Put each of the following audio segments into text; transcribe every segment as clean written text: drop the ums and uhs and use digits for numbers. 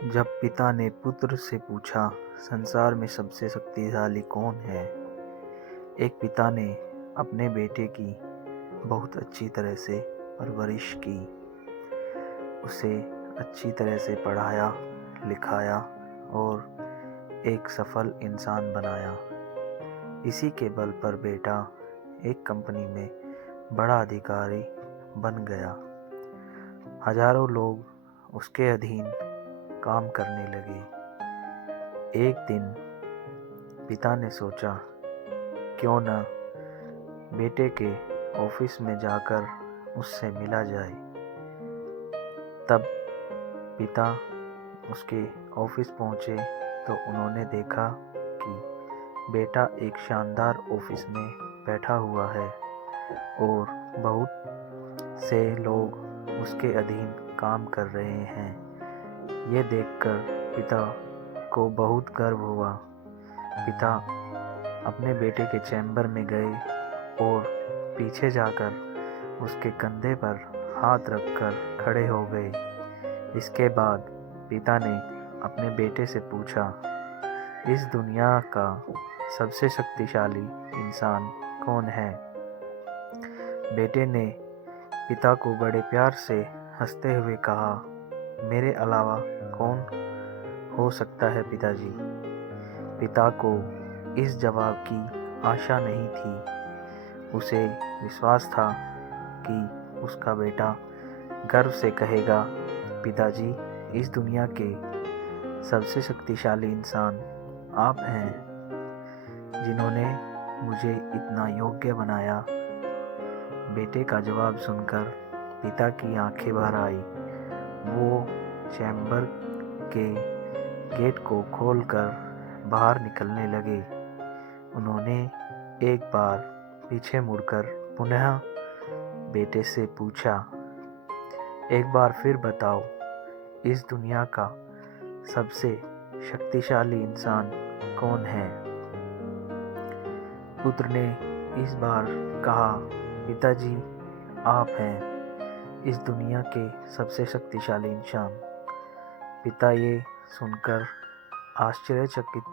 जब पिता ने पुत्र से पूछा, संसार में सबसे शक्तिशाली कौन है? एक पिता ने अपने बेटे की बहुत अच्छी तरह से परवरिश की, उसे अच्छी तरह से पढ़ाया, लिखाया और एक सफल इंसान बनाया। इसी के बल पर बेटा एक कंपनी में बड़ा अधिकारी बन गया। हजारों लोग उसके अधीन काम करने लगे। एक दिन पिता ने सोचा, क्यों न बेटे के ऑफिस में जाकर उससे मिला जाए। तब पिता उसके ऑफिस पहुंचे तो उन्होंने देखा कि बेटा एक शानदार ऑफिस में बैठा हुआ है और बहुत से लोग उसके अधीन काम कर रहे हैं। ये देखकर पिता को बहुत गर्व हुआ। पिता अपने बेटे के चैम्बर में गए और पीछे जाकर उसके कंधे पर हाथ रखकर खड़े हो गए। इसके बाद पिता ने अपने बेटे से पूछा, इस दुनिया का सबसे शक्तिशाली इंसान कौन है? बेटे ने पिता को बड़े प्यार से हंसते हुए कहा, मेरे अलावा कौन हो सकता है पिताजी? पिता को इस जवाब की आशा नहीं थी। उसे विश्वास था कि उसका बेटा गर्व से कहेगा, पिताजी, इस दुनिया के सबसे शक्तिशाली इंसान आप हैं, जिन्होंने मुझे इतना योग्य बनाया। बेटे का जवाब सुनकर पिता की आंखें भर आई। वो चैम्बर के गेट को खोलकर बाहर निकलने लगे। उन्होंने एक बार पीछे मुड़कर पुनः बेटे से पूछा, एक बार फिर बताओ, इस दुनिया का सबसे शक्तिशाली इंसान कौन है? पुत्र ने इस बार कहा, पिताजी, आप हैं इस दुनिया के सबसे शक्तिशाली इंसान। पिता ये सुनकर आश्चर्यचकित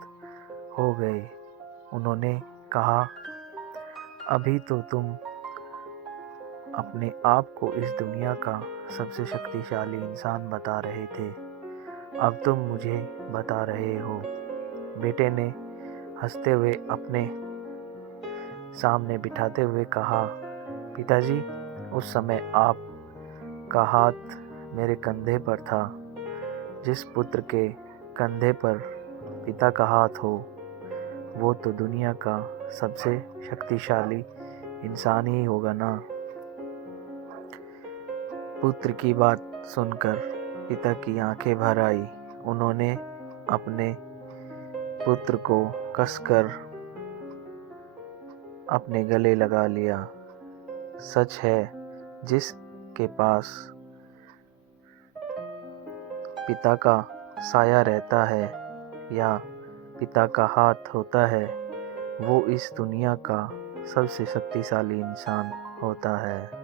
हो गए। उन्होंने कहा, अभी तो तुम अपने आप को इस दुनिया का सबसे शक्तिशाली इंसान बता रहे थे, अब तुम मुझे बता रहे हो। बेटे ने हंसते हुए अपने सामने बिठाते हुए कहा, पिताजी, उस समय आप का हाथ मेरे कंधे पर था। जिस पुत्र के कंधे पर पिता का हाथ हो, वो तो दुनिया का सबसे शक्तिशाली इंसान ही होगा ना। पुत्र की बात सुनकर पिता की आंखें भर आई। उन्होंने अपने पुत्र को कसकर अपने गले लगा लिया। सच है, जिसके पास पिता का साया रहता है या पिता का हाथ होता है, वो इस दुनिया का सबसे शक्तिशाली इंसान होता है।